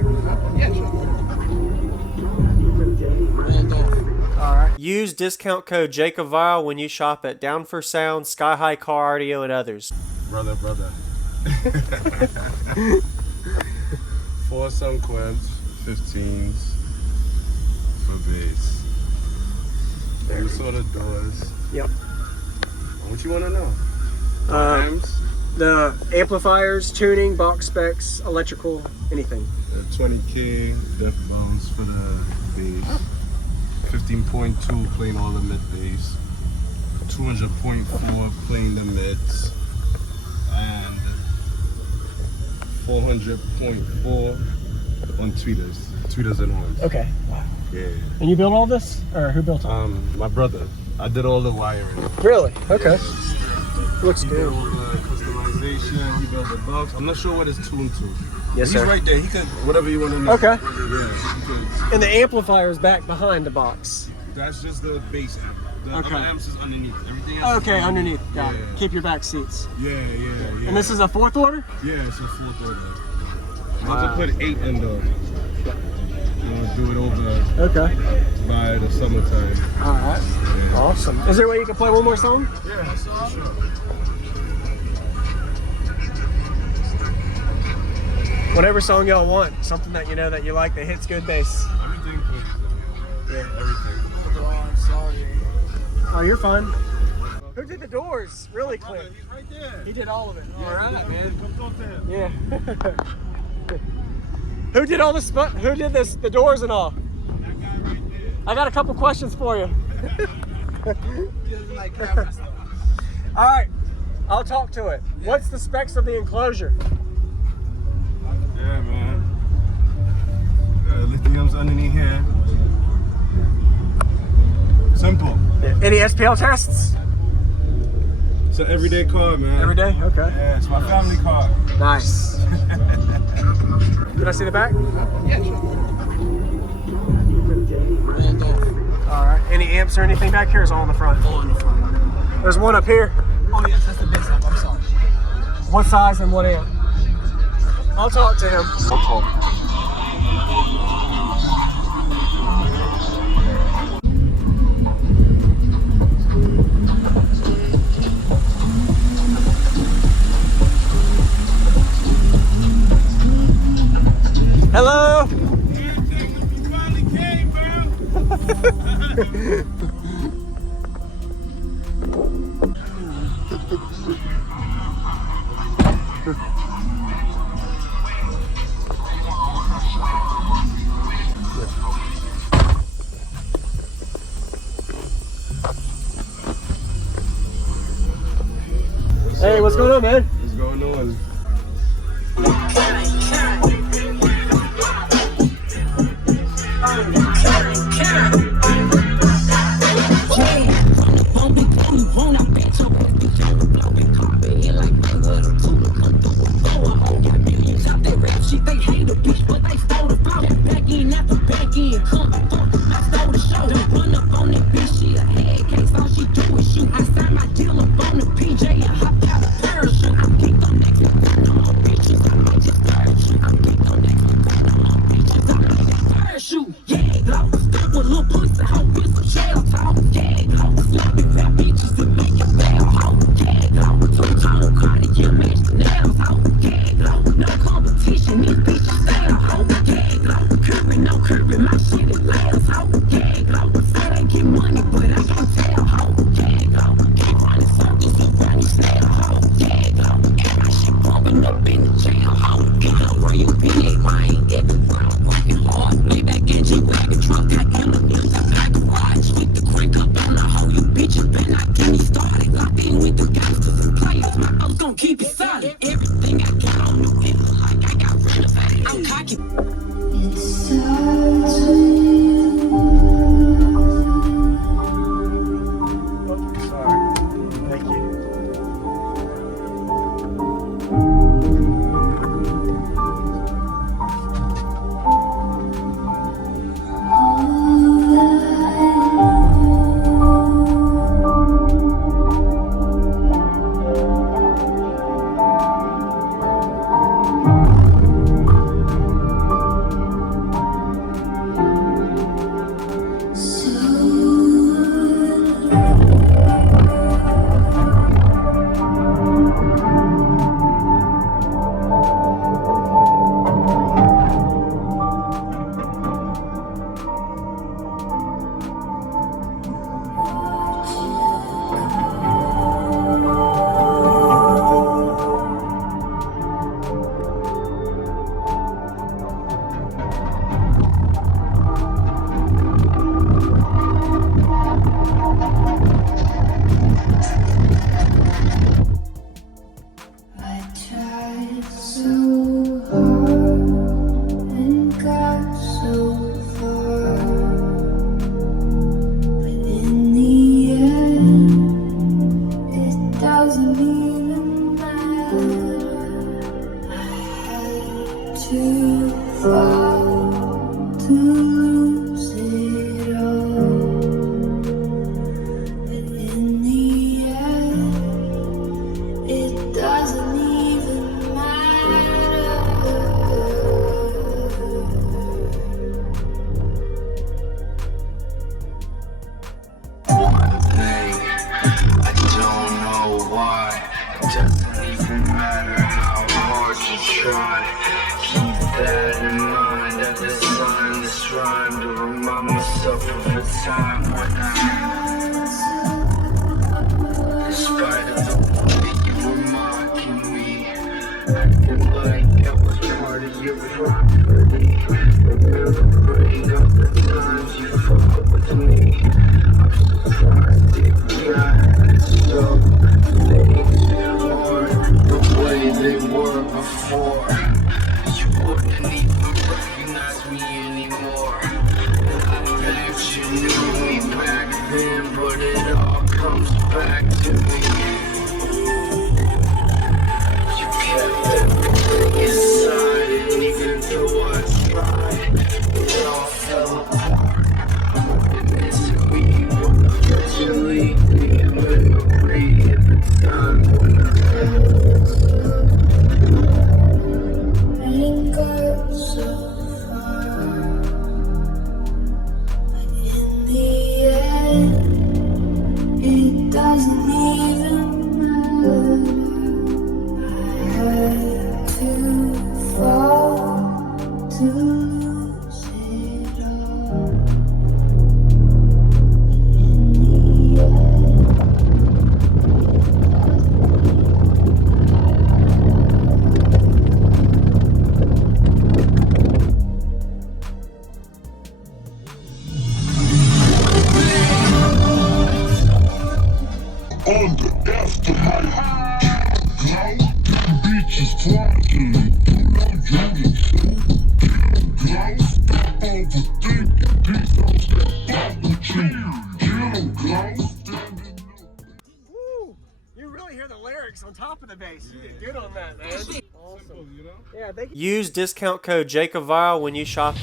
Yeah, sure. Alright. Use discount code JacobViral when you shop at Down for Sound, SkyHigh Car Audio, and others. Brother. 4 Sunquents, 15s for bass. Any sort of doors. Yep. What you want to know? Amps? The amplifiers, tuning, box specs, electrical, anything. 20K def bounce for the bass. 15.2 playing all the mid bass. 200.4 playing the mids. And 400.4 on tweeters and horns. Okay. Wow. Yeah. And you built all this? Or who built it? My brother. I did all the wiring. Really? Okay. Looks He good. did all the customization. He built the box. I'm not sure what it's tuned to. Yes, He's sir. right there. He could, whatever you want to know. Okay. Yeah, he could. And the amplifier's back behind the box. That's just the bass amp. The Okay. other amps is underneath. Everything else Okay, is underneath. Got it. Yeah. Keep your back seats. Yeah. And this is a 4th order? Yeah, it's a 4th order. Wow. I'll just put 8 in though. Do it over Okay. by the summertime. Alright. Yeah. Awesome. Is there a way you can play one more song? Yeah, for sure. Whatever song y'all want. Something that you know that you like that hits good bass. Everything please. Yeah. Everything. Oh, I'm sorry. Oh, you're fine. Who did the doors? Really clear. He's right there. He did all of it. Yeah, Alright, man. Come talk to him. Yeah. Who did all who did this, the doors and all? That guy right there. I got a couple questions for you. He doesn't like camera stuff. All right, I'll talk to it. What's the specs of the enclosure? Yeah, man. Lithium's underneath here. Simple. Any SPL tests? It's an everyday car, man. Every day? Okay. Yeah, it's my family car. Nice. Can I see the back? Yeah, sure. All right. Any amps or anything back here? Or is it all in the front? All in the front. There's one up here. Oh, yes, that's the bass amp. I'm sorry. What size and what amp? I'll talk to him. Hello. You finally came, bro. Hey, what's going on, man? What's going on? myself of the time when despite of the way you were mocking me, acting like that was part of your property. Remembering all the times you fought with me, I'm surprised it got so things aren't the way they were before. You wouldn't even recognize me anymore. I bet you knew me back then, but it all comes back to me. You kept everything inside, and even though I tried, it all fell apart. And missing me would eventually be a memory at the time when I ain't got so far. But in the end, it doesn't even matter. I had to fall to lose it all. In the end, on the afterlife. Glow, beaches flying, do no jogging soon. Glow, stop overthinking, please don't step out with you. Glow, Woo! You really hear the lyrics on top of the bass. You did good on that, man. Awesome. you know? Yeah, use discount code JacobViral when you shop.